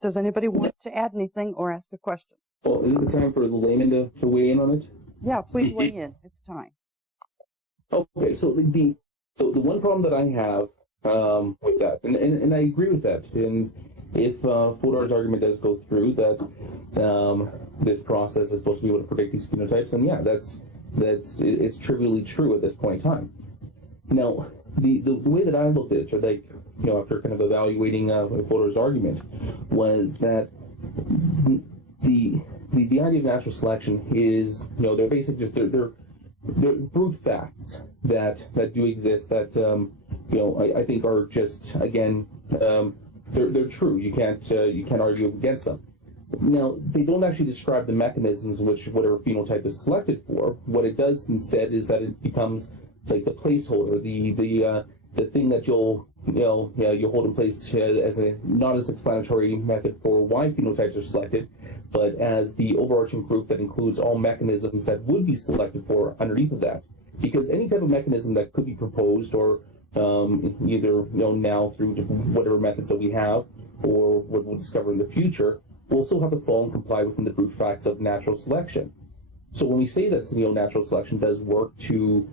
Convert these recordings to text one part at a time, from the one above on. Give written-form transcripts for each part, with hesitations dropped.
Does anybody want to add anything or ask a question? Well, is it the time for the layman to weigh in on it? Yeah, please weigh in. It's time. Okay, so the one problem that I have with that, and I agree with that, and if Fodor's argument does go through that this process is supposed to be able to predict these phenotypes, then yeah, it's trivially true at this point in time. Now, the way that I looked at it, or like, after kind of evaluating Fodor's argument, was that the idea of natural selection is, they're basically just they're brute facts that do exist that I think are just, again, they're true. You can't argue against them. Now, they don't actually describe the mechanisms which whatever phenotype is selected for. What it does instead is that it becomes like the placeholder, the thing that you'll hold in place as a not as explanatory method for why phenotypes are selected, but as the overarching group that includes all mechanisms that would be selected for underneath of that. Because any type of mechanism that could be proposed, or either now through whatever methods that we have, or what we'll discover in the future, will still have to fall and comply within the brute facts of natural selection. So when we say that natural selection does work to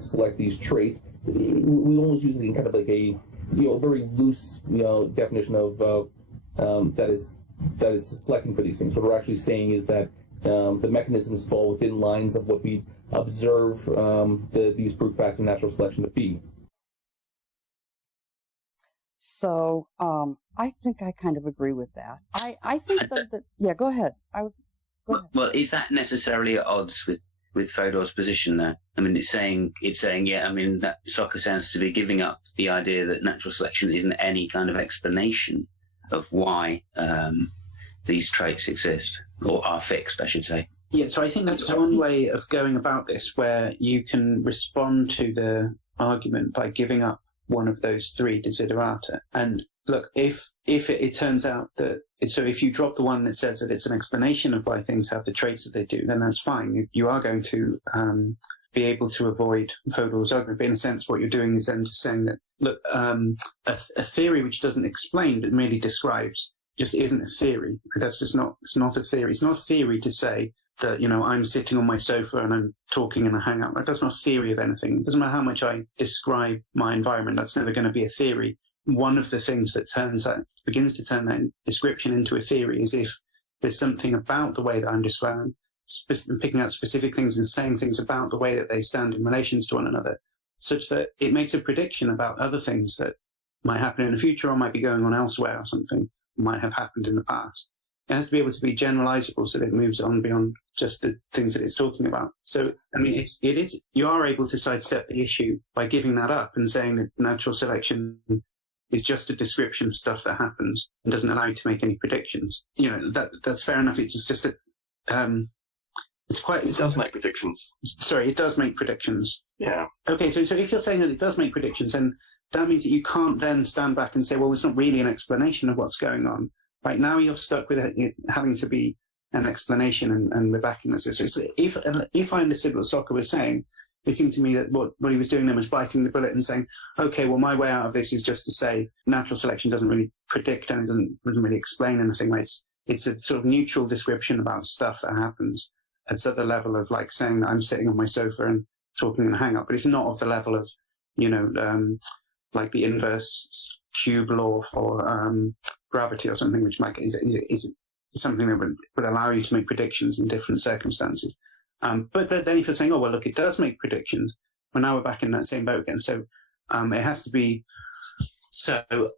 select these traits, we almost use it in kind of like a very loose definition of that is selecting for these things. What we're actually saying is that the mechanisms fall within lines of what we observe these brute facts of natural selection to be. So I think I kind of agree with that. I think that yeah, go ahead. Go ahead. Well, is that necessarily at odds with Fodor's position there? I mean, it's saying, yeah, I mean, that Socka sounds to be giving up the idea that natural selection isn't any kind of explanation of why these traits exist, or are fixed, I should say. Yeah, so I think that's one way of going about this, where you can respond to the argument by giving up one of those three desiderata. And look, if it turns out that, so if you drop the one that says that it's an explanation of why things have the traits that they do, then that's fine. You are going to be able to avoid Fodor's argument. But in a sense, what you're doing is then just saying that, look, a theory which doesn't explain but merely describes just isn't a theory. That's just not, it's not a theory. It's not a theory to say that, I'm sitting on my sofa and I'm talking in a hangout. That's not a theory of anything. It doesn't matter how much I describe my environment. That's never going to be a theory. One of the things that begins to turn that description into a theory is if there's something about the way that I'm describing, picking out specific things and saying things about the way that they stand in relations to one another, such that it makes a prediction about other things that might happen in the future or might be going on elsewhere, or something might have happened in the past. It has to be able to be generalizable so that it moves on beyond just the things that it's talking about. So, I mean, you are able to sidestep the issue by giving that up and saying that natural selection is just a description of stuff that happens and doesn't allow you to make any predictions. That's fair enough. It's just that it does make predictions. Sorry, it does make predictions. Yeah. Okay, so if you're saying that it does make predictions, then that means that you can't then stand back and say, well, it's not really an explanation of what's going on. Right now, you're stuck with it having to be an explanation, and we're back in this. So if I understood what Socka was saying, it seemed to me that what he was doing then was biting the bullet and saying, okay, well, my way out of this is just to say natural selection doesn't really predict and it doesn't really explain anything. Right? It's a sort of neutral description about stuff that happens. It's at the level of like saying that I'm sitting on my sofa and talking in a hang-up, but it's not of the level of, like the inverse cube law for gravity or something, which is something that would allow you to make predictions in different circumstances. But then if you're saying, oh, well, look, it does make predictions, well, now we're back in that same boat again. So it has to be so... what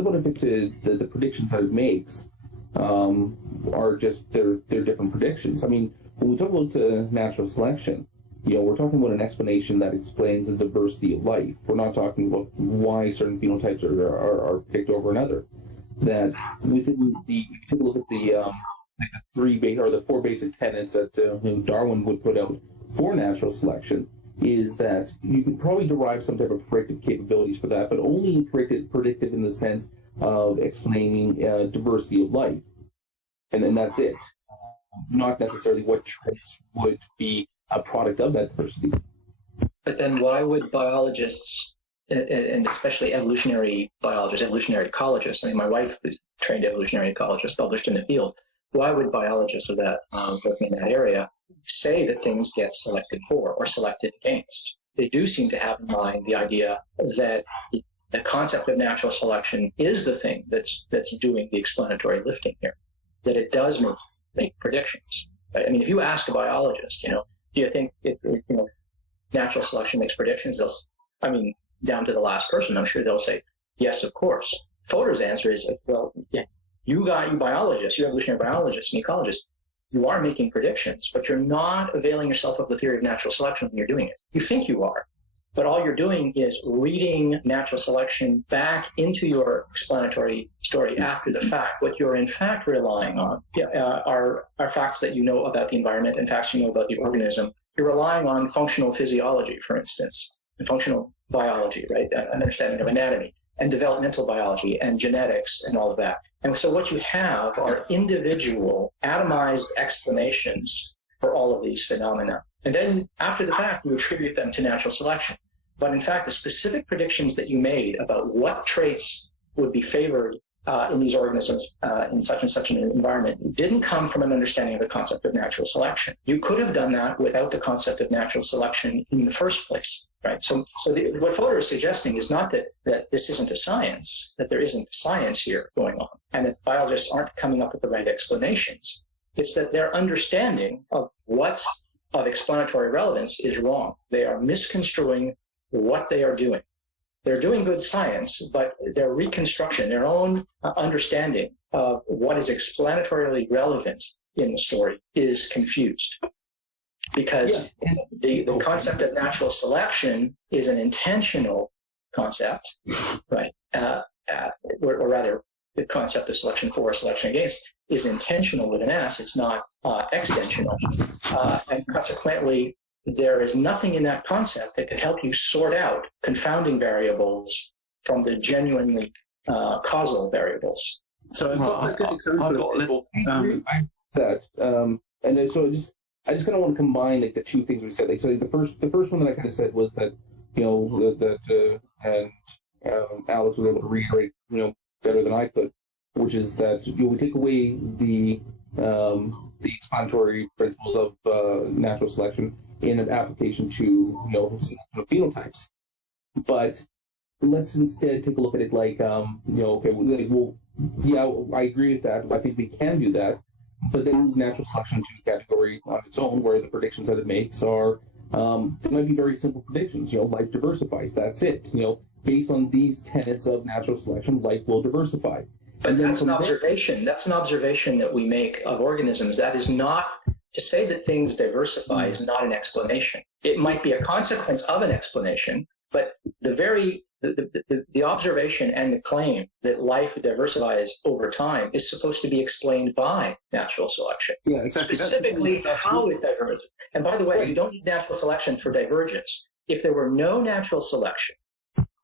about if the predictions that it makes are just, they're different predictions? I mean, when we talk about natural selection, we're talking about an explanation that explains the diversity of life. We're not talking about why certain phenotypes are picked over another. That within if you take a look at the four basic tenets that Darwin would put out for natural selection, is that you could probably derive some type of predictive capabilities for that, but only predictive in the sense of explaining diversity of life, and then that's it. Not necessarily what traits would be a product of that diversity. But then why would biologists and especially evolutionary biologists, evolutionary ecologists. I mean, my wife is a trained evolutionary ecologist, published in the field. Why would biologists of that working in that area say that things get selected for or selected against? They do seem to have in mind the idea that the concept of natural selection is the thing that's doing the explanatory lifting here, that it does make predictions. Right? I mean, if you ask a biologist, do you think natural selection makes predictions? Down to the last person, I'm sure they'll say, yes, of course. Fodor's answer is, well, yeah, you biologists, you evolutionary biologists and ecologists, you are making predictions, but you're not availing yourself of the theory of natural selection when you're doing it. You think you are, but all you're doing is reading natural selection back into your explanatory story after the fact. What you're in fact relying on are facts that you know about the environment and facts you know about the organism. You're relying on functional physiology, for instance, and functional biology, right? An understanding of anatomy and developmental biology and genetics and all of that. And so what you have are individual atomized explanations for all of these phenomena. And then after the fact, you attribute them to natural selection. But in fact, the specific predictions that you made about what traits would be favored in these organisms in such and such an environment didn't come from an understanding of the concept of natural selection. You could have done that without the concept of natural selection in the first place, right? So what Fodor is suggesting is not that this isn't a science, that there isn't science here going on, and that biologists aren't coming up with the right explanations. It's that their understanding of what's of explanatory relevance is wrong. They are misconstruing what they are doing. They're doing good science, but their reconstruction, their own understanding of what is explanatorily relevant in the story is confused. Because the concept of natural selection is an intentional concept, right? Or rather, the concept of selection for, selection against is intentional with an S. It's not extensional. And consequently, there is nothing in that concept that can help you sort out confounding variables from the genuinely causal variables. So I've got a good example. And so I just kind of want to combine like the two things we said. Like, so the first one that I kind of said was that Alex was able to reiterate better than I could, which is that we take away the explanatory principles of natural selection in an application to phenotypes, but let's instead take a look at it like I agree with that. I think we can do that, but then move natural selection to a category on its own where the predictions that it makes are it might be very simple predictions. Life diversifies. That's it. Based on these tenets of natural selection, life will diversify. But that's an observation. That's an observation that we make of organisms. That is not to say that things diversify is not an explanation. It might be a consequence of an explanation, but the observation and the claim that life diversifies over time is supposed to be explained by natural selection. Yeah, exactly. Specifically, how it diverges. And by the way, you don't need natural selection for divergence. If there were no natural selection,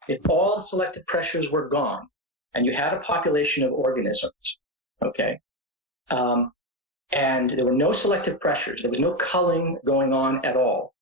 if all selected pressures were gone, and you had a population of organisms, okay, and there were no selective pressures, there was no culling going on at all.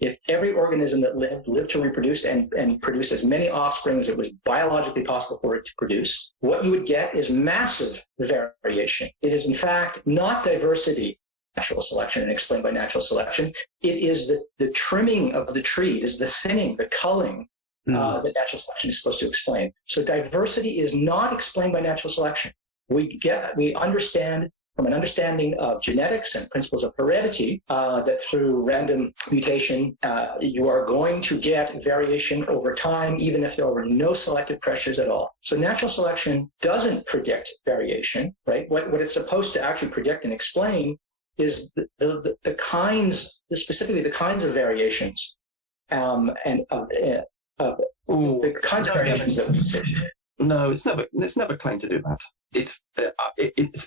If every organism that lived to reproduce and produce as many offspring as it was biologically possible for it to produce, what you would get is massive variation. It is, in fact, not diversity, natural selection, and explained by natural selection. It is the trimming of the tree, it is the thinning, the culling that natural selection is supposed to explain. So diversity is not explained by natural selection. We understand from an understanding of genetics and principles of heredity, that through random mutation, you are going to get variation over time, even if there were no selective pressures at all. So natural selection doesn't predict variation, right? What it's supposed to actually predict and explain is the kinds, specifically the kinds of variations, and the kinds of variations that we see. No, it's never claimed to do that. It's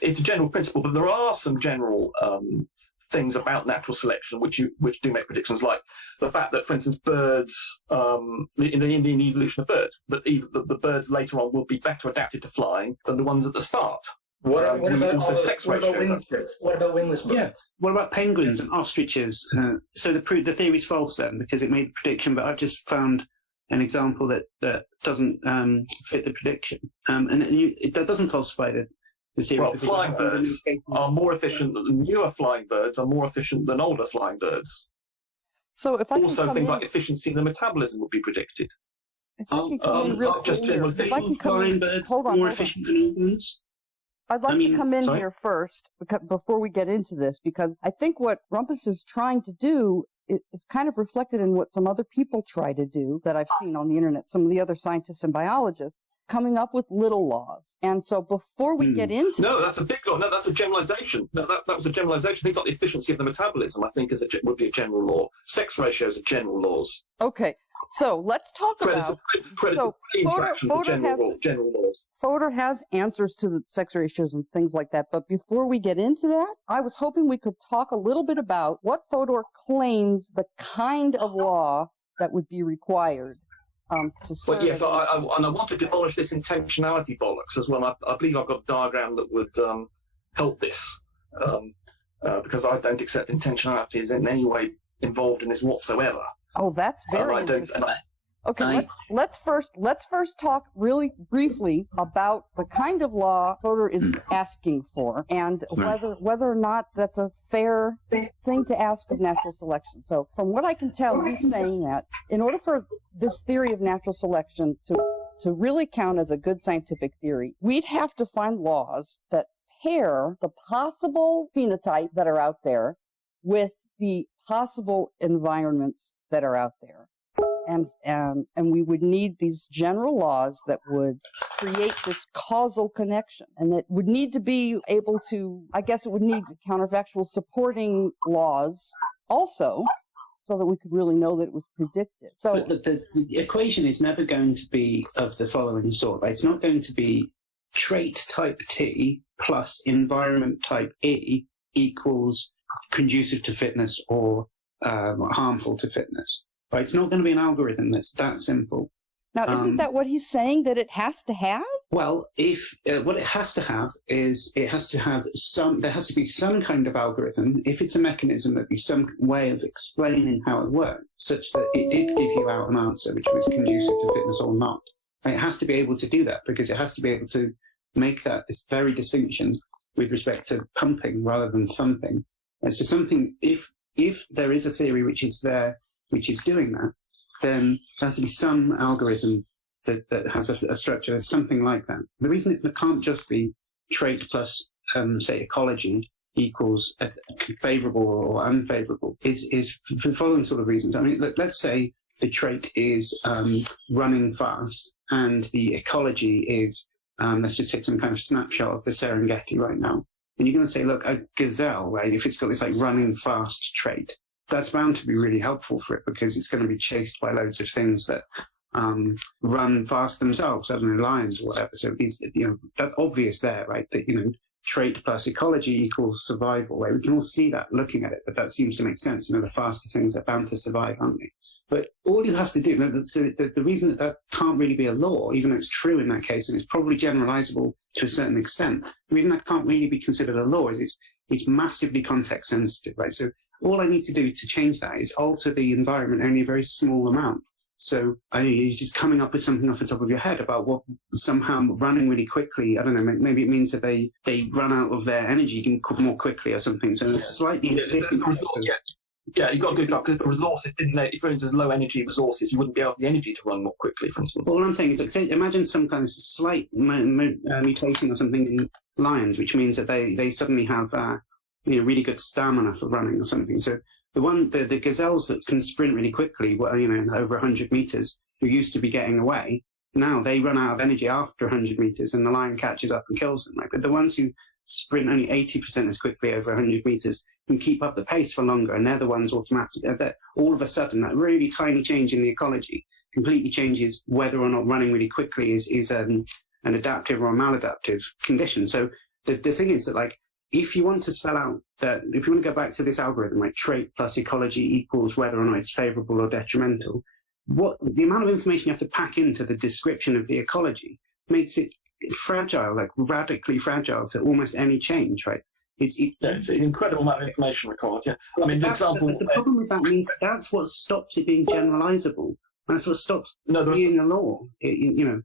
a general principle, but there are some general things about natural selection which do make predictions, like the fact that, for instance, birds in the evolution of birds, that the birds later on will be better adapted to flying than the ones at the start. What about wingless birds? What about wingless birds? Yeah. What about penguins and ostriches? So the theory's false then, because it made a prediction, but I've just found an example that doesn't fit the prediction, that doesn't falsify the theory. Well, flying birds are more efficient. Newer flying birds are more efficient than older flying birds. So if I can Also, come things in, like efficiency in the metabolism would be predicted. if I can come in real not just quick here, general if I can come in, birds hold on, more hold on. efficient than humans. I'd like I to mean, come in sorry? here first before we get into this, because I think what Rumpus is trying to do is kind of reflected in what some other people try to do that I've seen on the internet, some of the other scientists and biologists, coming up with little laws. And so before we get into No, that's a big law. No, that's a generalization. No, that was a generalization. Things like the efficiency of the metabolism, I think, would be a general law. Sex ratios are general laws. Okay, so let's talk about. So general laws. Fodor has answers to the sex ratios and things like that. But before we get into that, I was hoping we could talk a little bit about what Fodor claims the kind of law that would be required to serve. But yes, I want to demolish this intentionality bollocks as well. I believe I've got a diagram that would help this, because I don't accept intentionality is in any way involved in this whatsoever. Oh, that's very interesting. Okay, let's first talk really briefly about the kind of law Fodor is asking for, and whether or not that's a fair thing to ask of natural selection. So, from what I can tell, he's saying that in order for this theory of natural selection to really count as a good scientific theory, we'd have to find laws that pair the possible phenotype that are out there with the possible environments that are out there. And we would need these general laws that would create this causal connection, and that would need to be able to, I guess it would need counterfactual supporting laws also, so that we could really know that it was predicted. So but the equation is never going to be of the following sort. Right? It's not going to be trait type T plus environment type E equals conducive to fitness or harmful to fitness. Right? It's not going to be an algorithm that's that simple. Now, isn't that what he's saying that it has to have? Well, if what it has to have is there has to be some kind of algorithm. If it's a mechanism, there'd be some way of explaining how it works, such that it did give you out an answer which was conducive to fitness or not. And it has to be able to do that, because it has to be able to make this very distinction with respect to pumping rather than thumping. And so something, if there is a theory which is there, which is doing that, then there has to be some algorithm that has a structure, something like that. The reason it can't just be trait plus, say, ecology equals favorable or unfavorable is for the following sort of reasons. I mean, let's say the trait is running fast, and the ecology is, let's just take some kind of snapshot of the Serengeti right now. And you're going to say, look, a gazelle, right, if it's got this like running fast trait, that's bound to be really helpful for it, because it's going to be chased by loads of things that run fast themselves, I don't know, lions or whatever. So it's, that's obvious there, right? That, trait plus ecology equals survival, right? We can all see that looking at it, but that seems to make sense. The faster things are bound to survive, aren't they? But all you have to do, the reason that can't really be a law, even though it's true in that case, and it's probably generalizable to a certain extent, the reason that can't really be considered a law is it's massively context sensitive, right? So all I need to do to change that is alter the environment only a very small amount. So it's just coming up with something off the top of your head about what somehow running really quickly. I don't know. Maybe it means that they run out of their energy more quickly or something. So it's slightly different. Yeah, you've got to go up, because if the resources if for instance low energy resources, you wouldn't be able the energy to run more quickly, for instance. Well, what I'm saying is, look, imagine some kind of slight mutation or something in lions, which means that they suddenly have really good stamina for running or something. So the gazelles that can sprint really quickly, over 100 meters, who used to be getting away, now they run out of energy after 100 meters, and the lion catches up and kills them. Right? But the ones who sprint only 80% as quickly over 100 meters can keep up the pace for longer, and they're the ones automatically. All of a sudden, that really tiny change in the ecology completely changes whether or not running really quickly is an adaptive or a maladaptive condition. So the thing is that, like, if you want to spell out that, if you want to go back to this algorithm, like trait plus ecology equals whether or not it's favorable or detrimental, the amount of information you have to pack into the description of the ecology makes it fragile, like radically fragile to almost any change, right? It's an incredible amount of information required. Yeah, I mean, the example. The problem with that means that's what stops it being generalizable. And that's what stops being a law.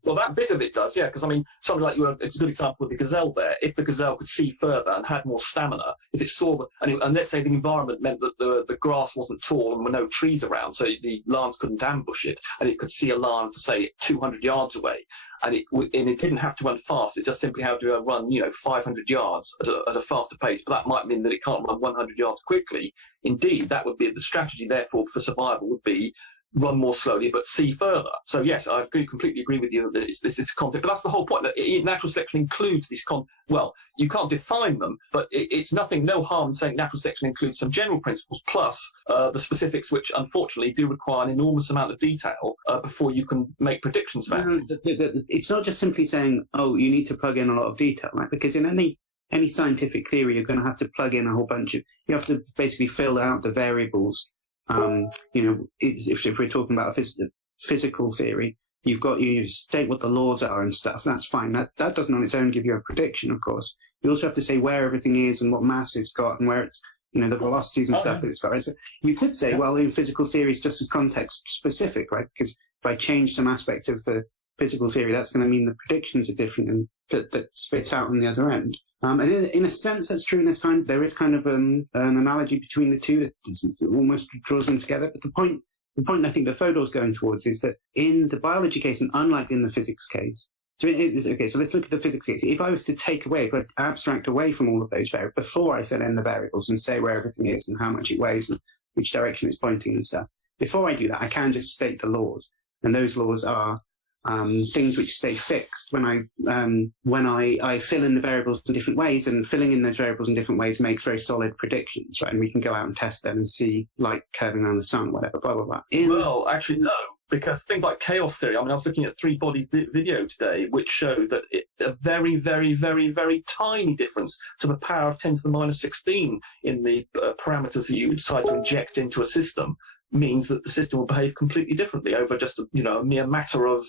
Well, that bit of it does, yeah, because I mean, something like it's a good example with the gazelle there. If the gazelle could see further and had more stamina, if it saw and let's say the environment meant that the grass wasn't tall and there were no trees around, so the lions couldn't ambush it, and it could see a lion for say 200 yards away, and it didn't have to run fast. It just simply had to run 500 yards at a faster pace. But that might mean that it can't run 100 yards quickly. Indeed, that would be the strategy. Therefore, for survival, would be run more slowly but see further. So yes, I completely agree with you that this is concept. But that's the whole point. That natural selection includes these well, you can't define them, but it's no harm in saying natural selection includes some general principles plus the specifics, which unfortunately do require an enormous amount of detail before you can make predictions about it. It's not just simply saying, oh, you need to plug in a lot of detail, right? Because in any scientific theory, you're going to have to plug in a whole bunch of. You have to basically fill out the variables. If we're talking about a physical theory, you state what the laws are and stuff. That's fine. That doesn't on its own give you a prediction, of course. You also have to say where everything is and what mass it's got and where it's, the velocities and stuff that it's got. Right? So you could say, well, in physical theory, it's just as context specific, right? Because if I change some aspect of the physical theory, that's going to mean the predictions are different and that spits out on the other end. And in a sense, that's true. There is kind of an analogy between the two that almost draws them together. But the point I think that Fodor's going towards is that in the biology case, and unlike in the physics case, so let's look at the physics case. If I was to if I abstract away from all of those variables before I fill in the variables and say where everything is and how much it weighs and which direction it's pointing and stuff, before I do that, I can just state the laws, and those laws are things which stay fixed when I fill in the variables in different ways, and filling in those variables in different ways makes very solid predictions, right? And we can go out and test them and see light curving around the sun, whatever, blah, blah, blah. Well, actually, no, because things like chaos theory, I mean, I was looking at 3-body video today, which showed that a very, very, very, very tiny difference to the power of 10 to the minus 16 in the parameters that you decide to inject into a system means that the system will behave completely differently over just a mere matter of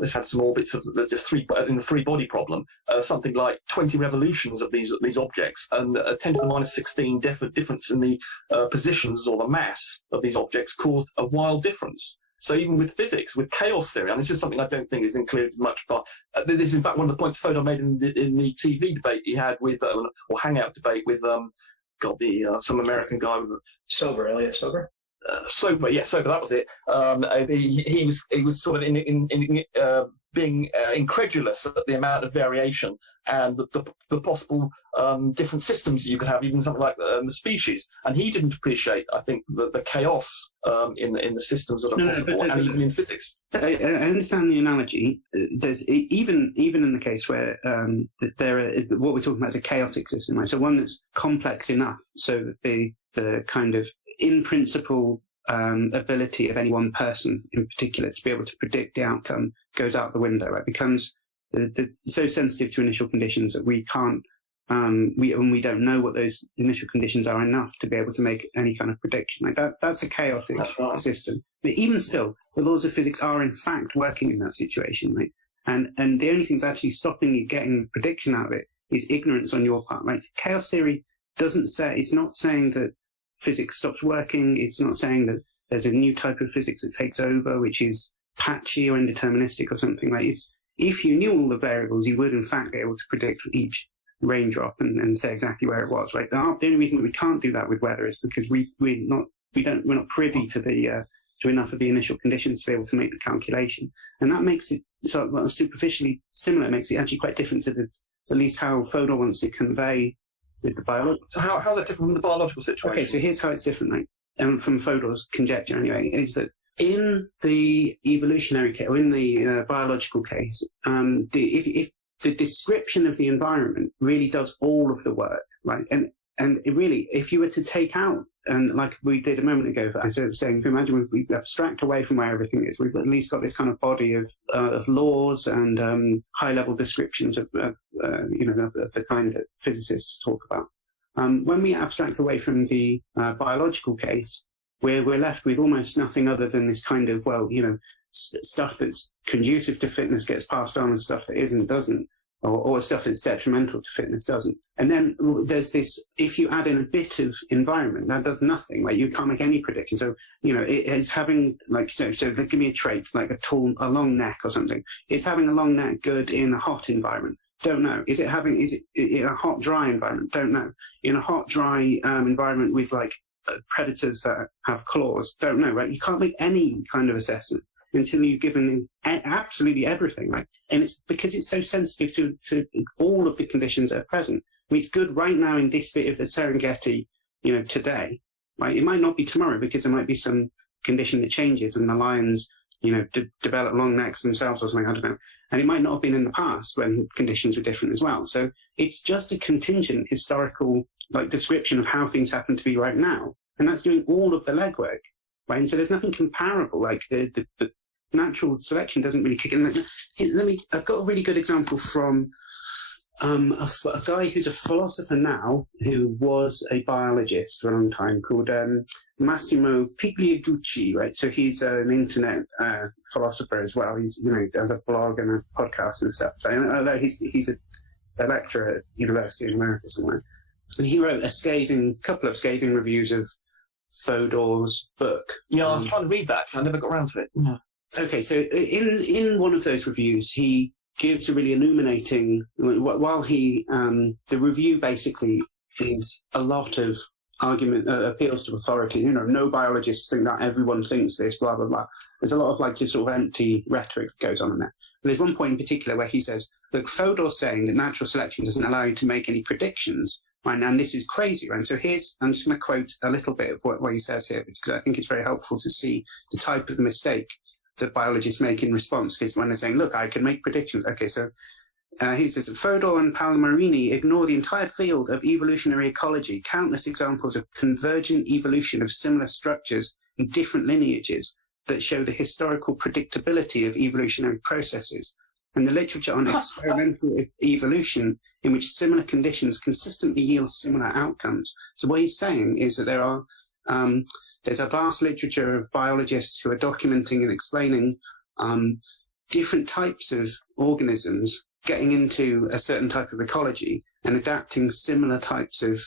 this had some orbits of just in the 3-body problem, something like 20 revolutions of these objects, and 10 to the minus 16 difference in the positions or the mass of these objects caused a wild difference. So even with physics, with chaos theory, and this is something I don't think is included much, but this is in fact one of the points Fodor made in the TV debate he had with or hangout debate with some American guy with Elliot Sober. Sober, that was it. He was sort of being incredulous at the amount of variation and the possible different systems you could have, even something like the species. And he didn't appreciate, I think, the chaos in the systems that are possible, and even in physics. I understand the analogy. There's even in the case where what we're talking about is a chaotic system, right? So one that's complex enough so that the kind of in principle ability of any one person in particular to be able to predict the outcome goes out the window. It becomes so sensitive to initial conditions that we can't, we don't know what those initial conditions are enough to be able to make any kind of prediction. Like that's a chaotic system. But even still, the laws of physics are in fact working in that situation, right? And the only thing that's actually stopping you getting a prediction out of it is ignorance on your part, right? Chaos theory it's not saying that physics stops working. It's not saying that there's a new type of physics that takes over, which is patchy or indeterministic or something. Like if you knew all the variables, you would in fact be able to predict each raindrop and say exactly where it was. Right? The only reason that we can't do that with weather is because we're not privy to to enough of the initial conditions to be able to make the calculation, and that makes it superficially similar. It makes it actually quite different to at least how Fodor wants to convey with the biological. So how's that different from the biological situation? Okay, so here's how it's different, right? From Fodor's conjecture anyway, is that in the evolutionary case, or in the biological case, if the description of the environment really does all of the work, right? And it really, if you were to take out, and like we did a moment ago, as I was saying, if you imagine we abstract away from where everything is, we've at least got this kind of body of laws and high-level descriptions of the kind that physicists talk about. When we abstract away from the biological case, we're left with almost nothing other than this kind of, stuff that's conducive to fitness gets passed on and stuff that isn't doesn't. or stuff that's detrimental to fitness doesn't. And then there's this, if you add in a bit of environment, that does nothing. Like, you can't make any prediction. So, you know, it is having, like, so give me a trait, like a long neck or something. Is having a long neck good in a hot environment? Don't know. Is it in a hot, dry environment? Don't know. In a hot, dry environment with, like, predators that have claws? Don't know, right? You can't make any kind of assessment until you've given absolutely everything, right? And it's because it's so sensitive to all of the conditions that are present. I mean, it's good right now in this bit of the Serengeti, you know, today, right? It might not be tomorrow because there might be some condition that changes and the lions, you know, develop long necks themselves or something, I don't know. And it might not have been in the past when conditions were different as well. So it's just a contingent historical, like, description of how things happen to be right now. And that's doing all of the legwork, right? And so there's nothing comparable, like the natural selection doesn't really kick in. I've got a really good example from a guy who's a philosopher now, who was a biologist for a long time, called Massimo Pigliucci, right? So he's an internet philosopher as well. He's, you know, does a blog and a podcast and stuff. So I know he's a lecturer at University of America somewhere. And he wrote a couple of scathing reviews of Fodor's book. Yeah, I was trying to read that. I never got around to it. Yeah. Okay, so in one of those reviews, he gives a really illuminating, while the review basically is a lot of argument, appeals to authority. You know, no biologists think that, everyone thinks this, blah, blah, blah. There's a lot of, like, just sort of empty rhetoric that goes on in there. But there's one point in particular where he says, look, Fodor's saying that natural selection doesn't allow you to make any predictions, right? And this is crazy, right? So I'm just going to quote a little bit of what he says here, because I think it's very helpful to see the type of mistake that biologists make in response, because when they're saying, look, I can make predictions. Okay, so he says that Fodor and Palmarini ignore the entire field of evolutionary ecology, countless examples of convergent evolution of similar structures in different lineages that show the historical predictability of evolutionary processes, and the literature on experimental evolution in which similar conditions consistently yield similar outcomes. So what he's saying is that there's a vast literature of biologists who are documenting and explaining different types of organisms getting into a certain type of ecology and adapting similar types of...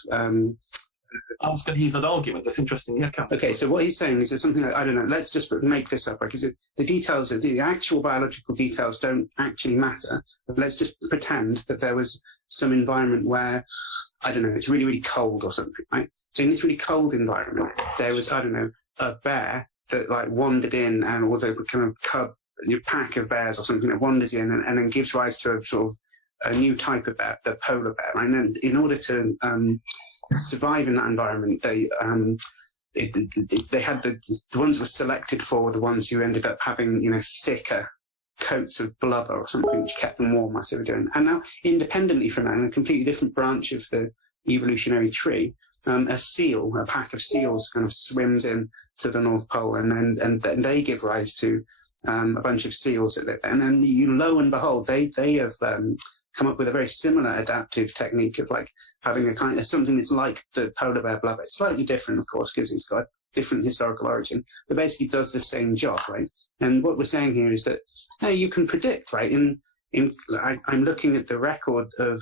I was going to use that argument. That's interesting. Yeah, okay, so what he's saying is there's something like, I don't know, let's just make this up, because the details, the actual biological details don't actually matter, but let's just pretend that there was some environment where, I don't know, it's really, really cold or something, right? So in this really cold environment, there was, I don't know, a bear that, like, wandered in, and or the kind of pack of bears or something that wanders in and then gives rise to a sort of a new type of bear, the polar bear, right? And then in order to survive in that environment, they had the ones were selected for the ones who ended up having, you know, thicker coats of blubber or something, which kept them warm as they were doing. And now, independently from that, in a completely different branch of the evolutionary tree, a pack of seals kind of swims in to the North Pole, and they give rise to a bunch of seals that live there. And then, lo and behold, they have come up with a very similar adaptive technique of, like, having a kind of something that's like the polar bear blubber. It's slightly different, of course, because it's got different historical origin, but basically does the same job, right? And what we're saying here is that, hey, you can predict, right? I'm looking at the record of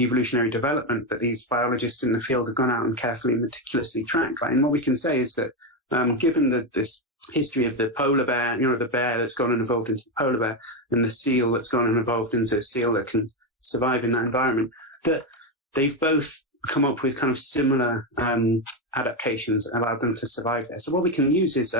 evolutionary development that these biologists in the field have gone out and carefully, meticulously tracked, right? And what we can say is that, given this history of the polar bear, you know, the bear that's gone and evolved into the polar bear, and the seal that's gone and evolved into a seal that can survive in that environment, that they've both come up with kind of similar adaptations that allowed them to survive there. So what we can use is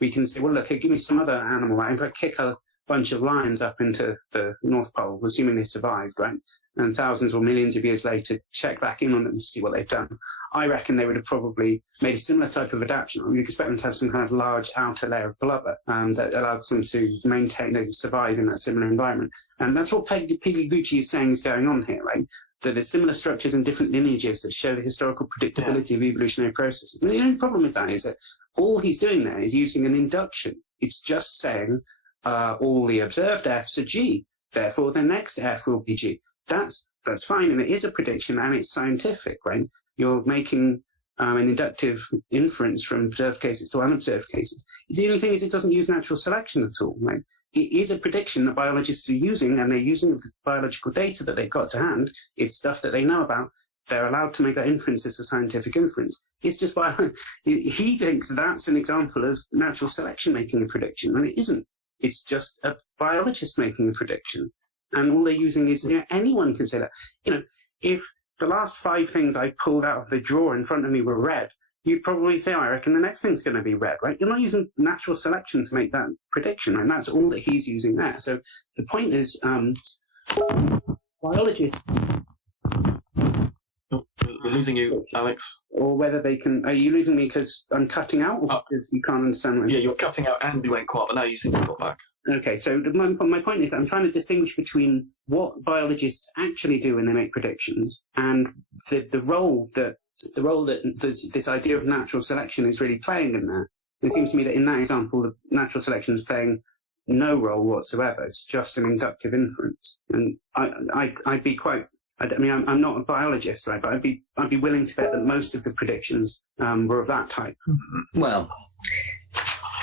we can say, well, look, give me some other animal. If I kick a bunch of lions up into the North Pole, assuming they survived, right? And thousands or millions of years later, check back in on them to see what they've done. I reckon they would have probably made a similar type of adaptation. I mean, you'd expect them to have some kind of large outer layer of blubber that allows them to survive in that similar environment. And that's what Pigliucci is saying is going on here, right? That there's similar structures and different lineages that show the historical predictability of evolutionary processes. And the only problem with that is that all he's doing there is using an induction. It's just saying, all the observed Fs are G, therefore the next F will be G. That's fine, and it is a prediction, and it's scientific, right? You're making an inductive inference from observed cases to unobserved cases. The only thing is it doesn't use natural selection at all, right? It is a prediction that biologists are using, and they're using the biological data that they've got to hand. It's stuff that they know about. They're allowed to make that inference as a scientific inference. It's just he thinks that's an example of natural selection making a prediction, and it isn't. It's just a biologist making a prediction. And all they're using is, anyone can say that. If the last 5 things I pulled out of the drawer in front of me were red, you'd probably say, I reckon the next thing's going to be red, right? You're not using natural selection to make that prediction, and that's all that he's using there. So the point is, biologists... Oh, we're losing you, Alex. Or whether they can... Are you losing me because I'm cutting out, or because you can't understand what... Yeah, you're cutting out and you went quiet, but now you seem to got back. Okay, so my point is I'm trying to distinguish between what biologists actually do when they make predictions and the role that this idea of natural selection is really playing in that. It seems to me that in that example, the natural selection is playing no role whatsoever. It's just an inductive inference. And I'd be quite... I mean, I'm not a biologist, right? But I'd be willing to bet that most of the predictions were of that type. Well,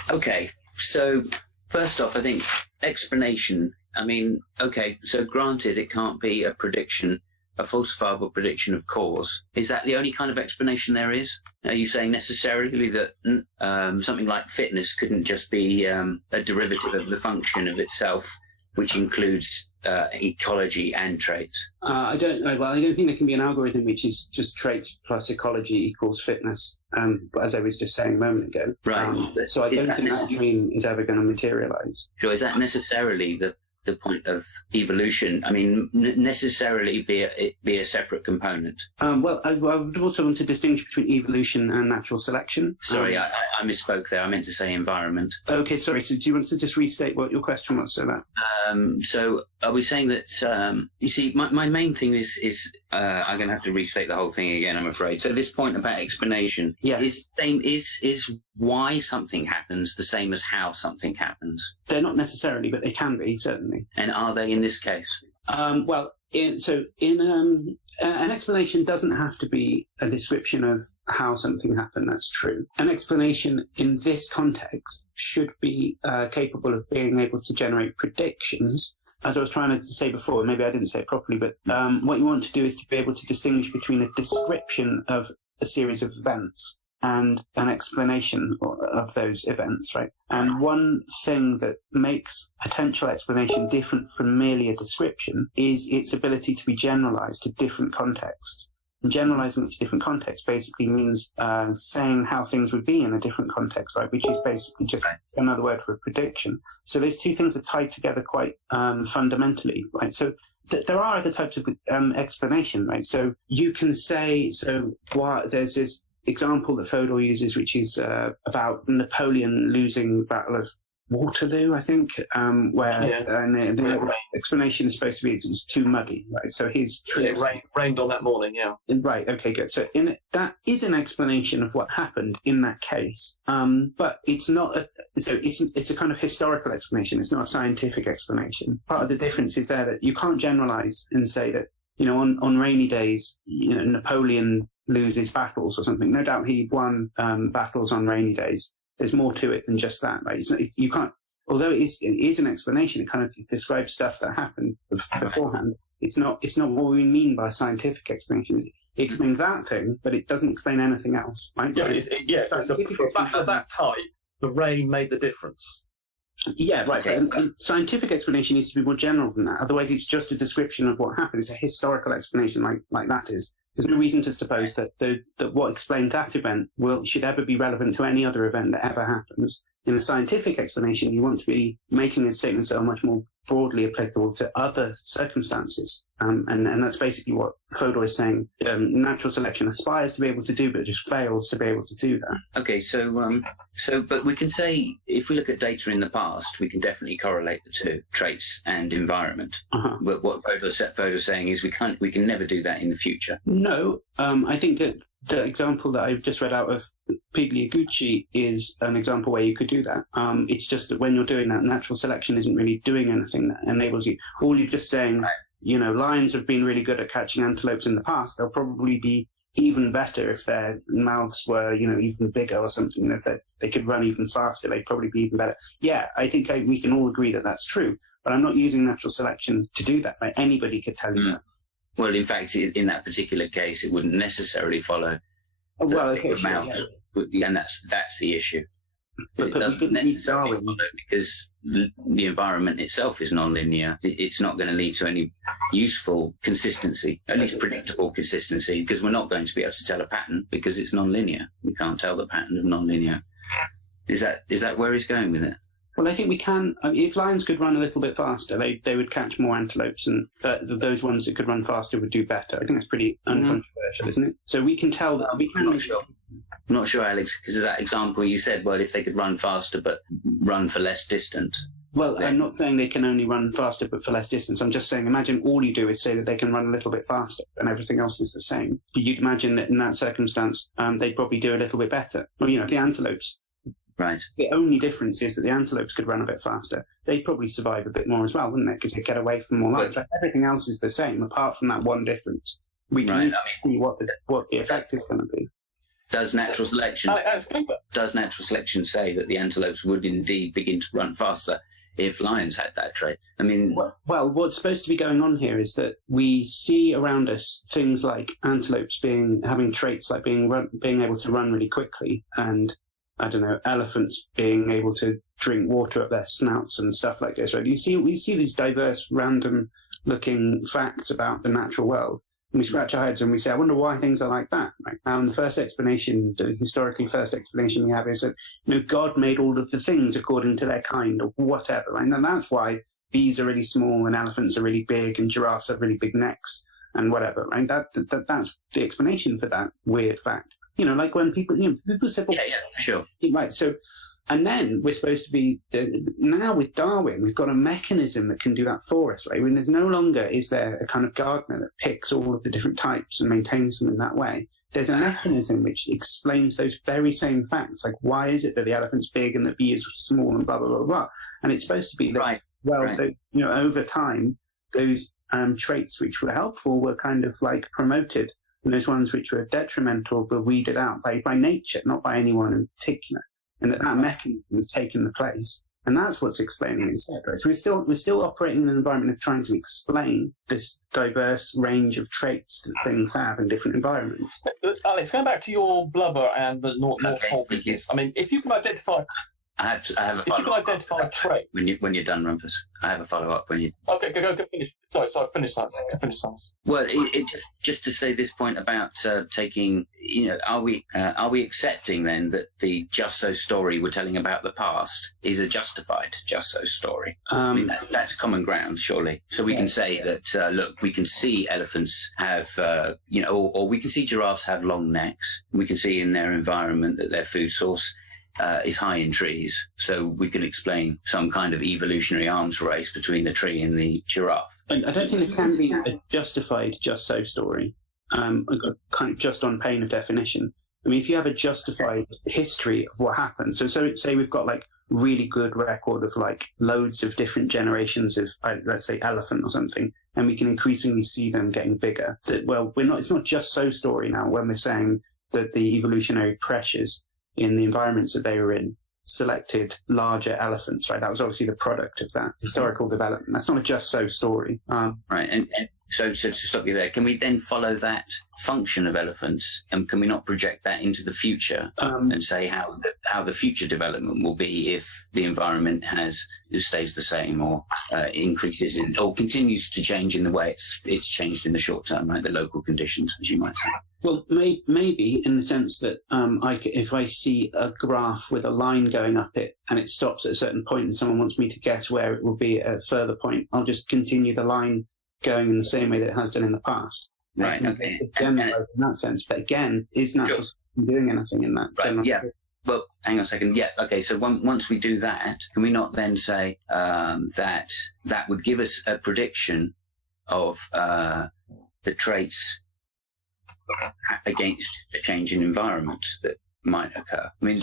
okay, so... First off, I think explanation. I mean, okay, so granted it can't be a prediction, a falsifiable prediction of cause. Is that the only kind of explanation there is? Are you saying necessarily that something like fitness couldn't just be a derivative of the function of itself, which includes ecology and traits? I don't think there can be an algorithm which is just traits plus ecology equals fitness, as I was just saying a moment ago. Right. So I don't think that dream is ever going to materialize. Sure. Is that necessarily the point of evolution? I mean, necessarily be a separate component? Well, I would also want to distinguish between evolution and natural selection. Sorry, I misspoke there. I meant to say environment. Okay, sorry. So do you want to just restate what your question was? So are we saying that, you see, my main thing is I'm going to have to restate the whole thing again, I'm afraid. So this point about explanation is why something happens the same as how something happens? They're not necessarily, but they can be, certainly. And are they in this case? An explanation doesn't have to be a description of how something happened. That's true. An explanation in this context should be capable of being able to generate predictions. As I was trying to say before, maybe I didn't say it properly, but what you want to do is to be able to distinguish between a description of a series of events and an explanation of those events, right? And one thing that makes potential explanation different from merely a description is its ability to be generalized to different contexts. And generalizing it to different contexts basically means saying how things would be in a different context, right? Which is basically just another word for a prediction. So those two things are tied together quite fundamentally, right? So there are other types of explanation, right? So you can say, there's this example that Fodor uses, which is about Napoleon losing the Battle of Waterloo, I think, where the explanation is supposed to be it's too muddy, right? So his troops... It rained on that morning, yeah. Right, okay, good. So that is an explanation of what happened in that case, but it's not it's a kind of historical explanation. It's not a scientific explanation. Part of the difference is there that you can't generalize and say that, on rainy days, Napoleon loses battles or something. No doubt he won battles on rainy days. There's more to it than just that, right? You can't, although it is an explanation, it kind of describes stuff that happened beforehand. It's not what we mean by scientific explanation. It explains that thing, but it doesn't explain anything else, right? Yeah, so for a battle of that type, the rain made the difference. Yeah, right. Okay. And scientific explanation needs to be more general than that. Otherwise, it's just a description of what happened. It's a historical explanation like that is. There's no reason to suppose that what explained that event should ever be relevant to any other event that ever happens. In a scientific explanation, you want to be making the statements that are much more broadly applicable to other circumstances. And that's basically what Fodor is saying. Natural selection aspires to be able to do, but just fails to be able to do that. Okay, but we can say, if we look at data in the past, we can definitely correlate the two, traits and environment. But what Fodor's saying is we can never do that in the future. No, I think that the example that I've just read out of Pigliagucci is an example where you could do that. It's just that when you're doing that, natural selection isn't really doing anything that enables you. All you're just saying, lions have been really good at catching antelopes in the past. They'll probably be even better if their mouths were, even bigger or something. If they could run even faster, they'd probably be even better. Yeah, I think we can all agree that that's true. But I'm not using natural selection to do that. Right? Anybody could tell you that. Well, in fact, in that particular case, it wouldn't necessarily follow. And that's the issue. But it doesn't necessarily follow because the environment itself is non-linear. It's not going to lead to any useful consistency, at least predictable consistency, because we're not going to be able to tell a pattern because it's non-linear. We can't tell the pattern of non-linear. Is that where he's going with it? Well, I think we can. If lions could run a little bit faster, they would catch more antelopes, and those ones that could run faster would do better. I think that's pretty uncontroversial, isn't it? So we can tell that we can. I'm not sure, Alex, because of that example you said, well, if they could run faster but run for less distance. Well, I'm not saying they can only run faster but for less distance. I'm just saying, imagine all you do is say that they can run a little bit faster and everything else is the same. You'd imagine that in that circumstance, they'd probably do a little bit better. Well, the antelopes. Right. The only difference is that the antelopes could run a bit faster. They'd probably survive a bit more as well, wouldn't they? Because they'd get away from more lions. Everything else is the same, apart from that one difference. We can see what the effect is going to be. Does natural selection say that the antelopes would indeed begin to run faster if lions had that trait? I mean, well, what's supposed to be going on here is that we see around us things like antelopes having traits like being able to run really quickly, and I don't know, elephants being able to drink water up their snouts and stuff like this. Right? We see these diverse, random-looking facts about the natural world. And we scratch our heads and we say, I wonder why things are like that. Right? Now, the historically first explanation we have is that God made all of the things according to their kind or whatever. Right? And that's why bees are really small and elephants are really big and giraffes have really big necks and whatever. Right? That's the explanation for that weird fact. Like when people say, well, yeah, sure. Right. So, and then we're supposed to be, now with Darwin, we've got a mechanism that can do that for us, right? When there's no longer is there a kind of gardener that picks all of the different types and maintains them in that way. There's a mechanism which explains those very same facts, like why is it that the elephant's big and the bee is small and blah, blah, blah, blah. And it's supposed to be that, over time, those traits which were helpful were kind of like promoted, and those ones which were detrimental were weeded out by nature, not by anyone in particular. And that mechanism has taken the place. And that's what's explaining instead, right? So we're still operating in an environment of trying to explain this diverse range of traits that things have in different environments. Alex, going back to your blubber and the North Pole business, I mean, if you can identify... I have a follow-up. If you can identify a trait... When you're done, Rumpus, I have a follow-up when you... Okay, go finish. Sorry, finish science. Well, just to say this point about taking, are we accepting then that the just so story we're telling about the past is a justified just so story? I mean, that's common ground, surely. So we can say that, look, we can see elephants have, or we can see giraffes have long necks. We can see in their environment that their food source is high in trees, so we can explain some kind of evolutionary arms race between the tree and the giraffe. I don't think it can be a justified just so story, kind of just on pain of definition. I mean, if you have a justified history of what happened, so say we've got like really good record of like loads of different generations of, let's say, elephant or something, and we can increasingly see them getting bigger. It's not just so story now when we're saying that the evolutionary pressures in the environments that they were in selected larger elephants, right? That was obviously the product of that historical development. That's not a just so story. Right. And so to stop you there, can we then follow that function of elephants, and can we not project that into the future and say how the future development will be if the environment stays the same or increases or continues to change in the way it's changed in the short term, right? The local conditions, as you might say. Well, maybe in the sense that if I see a graph with a line going up it and it stops at a certain point and someone wants me to guess where it will be at a further point, I'll just continue the line going in the same way that it has done in the past. Right, okay. Generalize in that sense. But again, is natural doing anything in that? Right, yeah. Well, hang on a second. Yeah, okay, so once we do that, can we not then say that would give us a prediction of the traits against a change in environment, that might occur. I mean,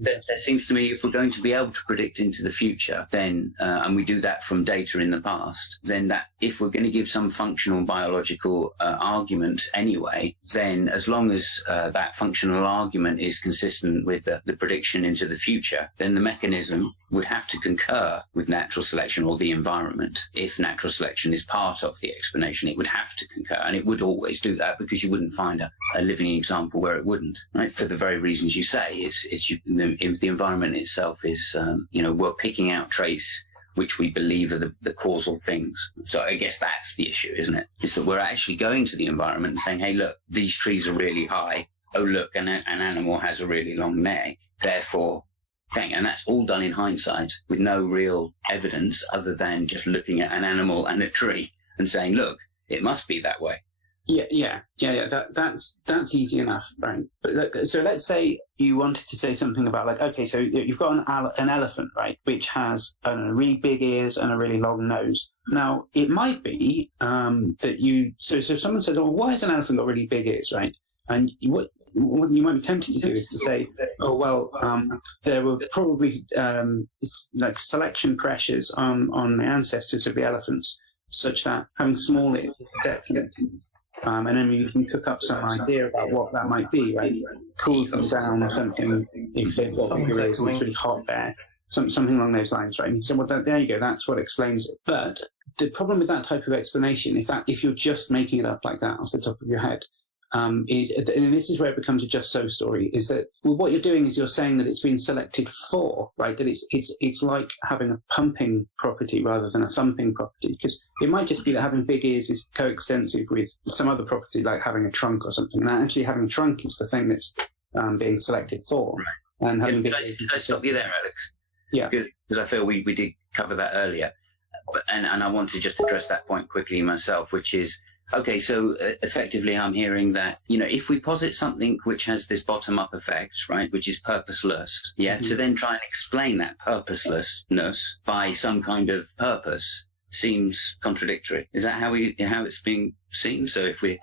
there seems to me if we're going to be able to predict into the future, then, and we do that from data in the past, then that if we're going to give some functional biological argument anyway, then as long as that functional argument is consistent with the prediction into the future, then the mechanism would have to concur with natural selection or the environment. If natural selection is part of the explanation, it would have to concur, and it would always do that because you wouldn't find a living example where it wouldn't, right? For the very reasons you say, if the environment itself is, we're picking out traits which we believe are the causal things. So I guess that's the issue, isn't it? It's that we're actually going to the environment and saying, hey, look, these trees are really high. Oh, look, an animal has a really long neck. Therefore, and that's all done in hindsight with no real evidence other than just looking at an animal and a tree and saying, look, it must be that way. Yeah. That's easy enough, right? But look, so let's say you wanted to say something about like, okay, so you've got an elephant, right, which has really big ears and a really long nose. Now, it might be that so someone says, oh, why has an elephant got really big ears, right? And what you might be tempted to do is to say, oh, well, there were probably like selection pressures on the ancestors of the elephants, such that having small ears is detrimental. And then you can cook up some idea about what that might be, right? Cools them down or something if they've got bigger ears and it's really hot there. Something along those lines, right? So there you go, that's what explains it. But the problem with that type of explanation, if you're just making it up like that off the top of your head, is, and this is where it becomes a just so story, is that what you're doing is you're saying that it's been selected for, right? That it's like having a pumping property rather than a thumping property, because it might just be that having big ears is coextensive with some other property like having a trunk or something, and actually having a trunk is the thing that's being selected for. Right. And having big ears. Can I stop you there, Alex? Yeah. Because I feel we did cover that earlier, and I want to just address that point quickly myself, which is, okay, so effectively I'm hearing that, if we posit something which has this bottom-up effect, right, which is purposeless, to then try and explain that purposelessness by some kind of purpose seems contradictory. Is that how it's being seen? So if we're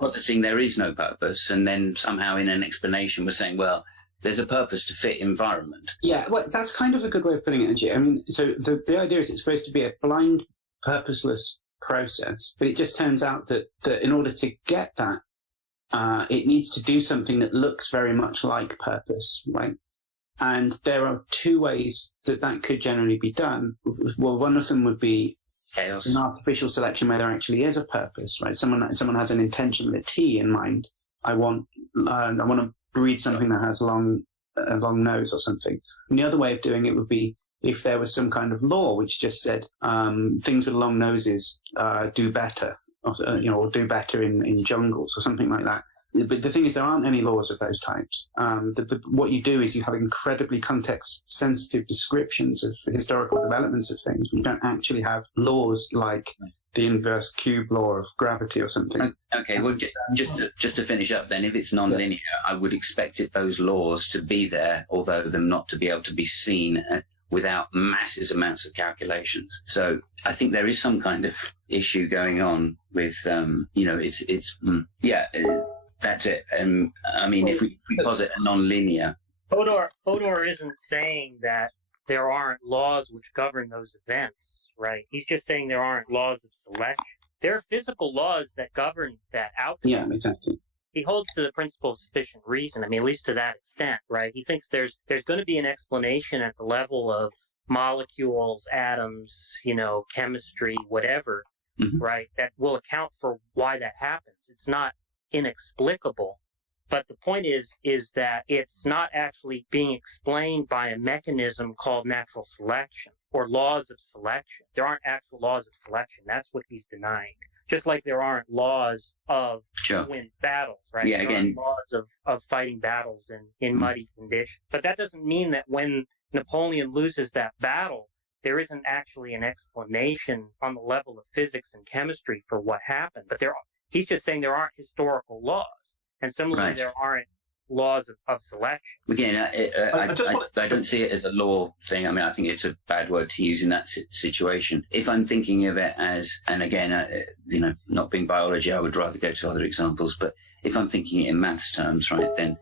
positing there is no purpose, and then somehow in an explanation we're saying, well, there's a purpose to fit environment. Yeah, well, that's kind of a good way of putting it, actually. I mean, so the idea is it's supposed to be a blind, purposeless process, but it just turns out that in order to get that, it needs to do something that looks very much like purpose, right? And there are two ways that could generally be done. Well, one of them would be chaos, an artificial selection where there actually is a purpose, right? Someone has an intention with a T in mind. I want to breed something that has a long nose or something. And the other way of doing it would be if there was some kind of law which just said things with long noses do better, or do better in jungles or something like that. But the thing is, there aren't any laws of those types. What you do is you have incredibly context-sensitive descriptions of historical developments of things. You don't actually have laws like the inverse cube law of gravity or something. Okay, well, just to finish up then, if it's non-linear, I would expect those laws to be there, although them not to be able to be seen without massive amounts of calculations. So I think there is some kind of issue going on with, that's it. I mean, if we posit a non-linear... Fodor isn't saying that there aren't laws which govern those events, right? He's just saying there aren't laws of selection. There are physical laws that govern that outcome. Yeah, exactly. He holds to the principle of sufficient reason. I mean, at least to that extent, right? He thinks there's going to be an explanation at the level of molecules, atoms, chemistry, whatever, right? That will account for why that happens. It's not inexplicable. But the point is that it's not actually being explained by a mechanism called natural selection or laws of selection. There aren't actual laws of selection. That's what he's denying. Just like there aren't laws of who wins battles, right? Yeah, there aren't laws of fighting battles in muddy conditions. But that doesn't mean that when Napoleon loses that battle, there isn't actually an explanation on the level of physics and chemistry for what happened. But he's just saying there aren't historical laws. And similarly, there aren't laws of selection. Again, I don't see it as a law thing. I mean, I think it's a bad word to use in that situation. If I'm thinking of it as, and again, not being biology, I would rather go to other examples. But if I'm thinking it in maths terms, right, then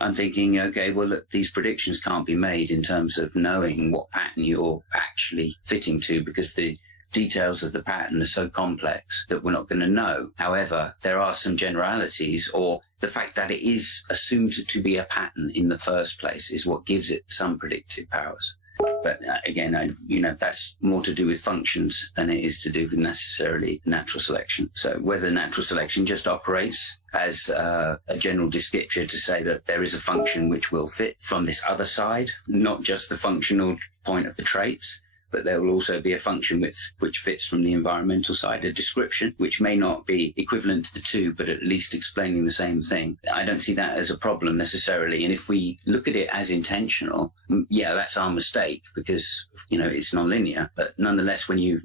I'm thinking, okay, well, look, these predictions can't be made in terms of knowing what pattern you're actually fitting to, because the details of the pattern are so complex that we're not going to know. However, there are some generalities, or the fact that it is assumed to be a pattern in the first place is what gives it some predictive powers. But again, that's more to do with functions than it is to do with necessarily natural selection. So whether natural selection just operates as a general descriptor to say that there is a function which will fit from this other side, not just the functional point of the traits, but there will also be a function which fits from the environmental side, a description which may not be equivalent to the two, but at least explaining the same thing. I don't see that as a problem necessarily. And if we look at it as intentional, yeah, that's our mistake, because, it's nonlinear. But nonetheless, when you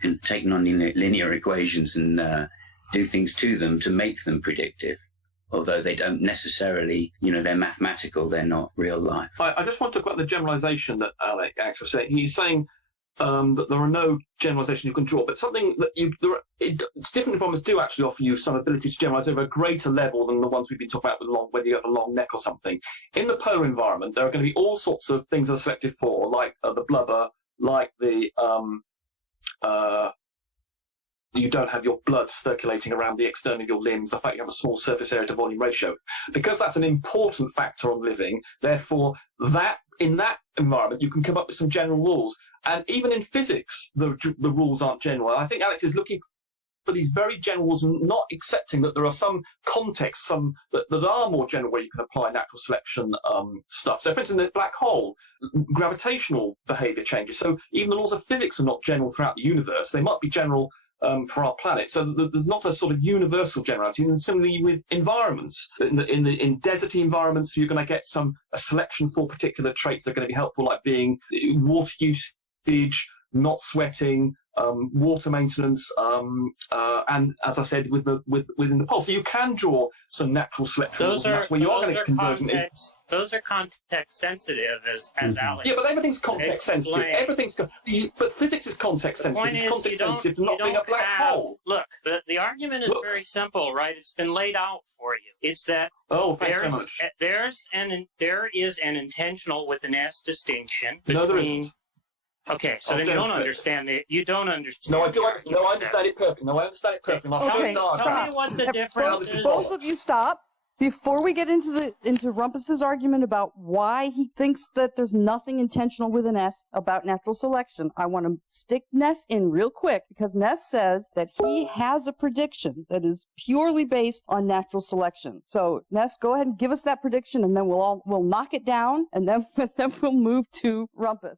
can take nonlinear equations and do things to them to make them predictive, although they don't necessarily, they're mathematical, they're not real life. I just want to talk about the generalization that Alex was saying. He's saying that there are no generalizations you can draw, but something that it's different environments do actually offer you some ability to generalize over a greater level than the ones we've been talking about, whether you have a long neck or something. In the polar environment, there are going to be all sorts of things that are selected for, like the blubber, like the you don't have your blood circulating around the external of your limbs, the fact you have a small surface area to volume ratio. Because that's an important factor on living, therefore, that in that environment, you can come up with some general rules. And even in physics, the rules aren't general. And I think Alex is looking for these very general rules, not accepting that there are some contexts, that are more general, where you can apply natural selection stuff. So, for instance, in the black hole, gravitational behavior changes. So even the laws of physics are not general throughout the universe. They might be general for our planet. So there's not a sort of universal generality. And similarly with environments, in deserty environments, you're going to get a selection for particular traits that are going to be helpful, like being water usage, not sweating, water maintenance, and as I said, within the pole. So you can draw some natural selection rules, and that's where you are going to converge. Those are context sensitive, as Alex. Yeah, but everything's context sensitive. But physics is context sensitive. It's context sensitive to not being a black hole. Look, the argument is very simple, right? It's been laid out for you. It's that there is an intentional with an S distinction between. No, there isn't. Okay, so then you don't understand. No, I do. No, I understand it perfectly. Okay, tell me what the difference is. Both of you stop. Before we get into Rumpus's argument about why he thinks that there's nothing intentional with an S about natural selection, I want to stick Ness in real quick, because Ness says that he has a prediction that is purely based on natural selection. So Ness, go ahead and give us that prediction, and then we'll knock it down, and then we'll move to Rumpus.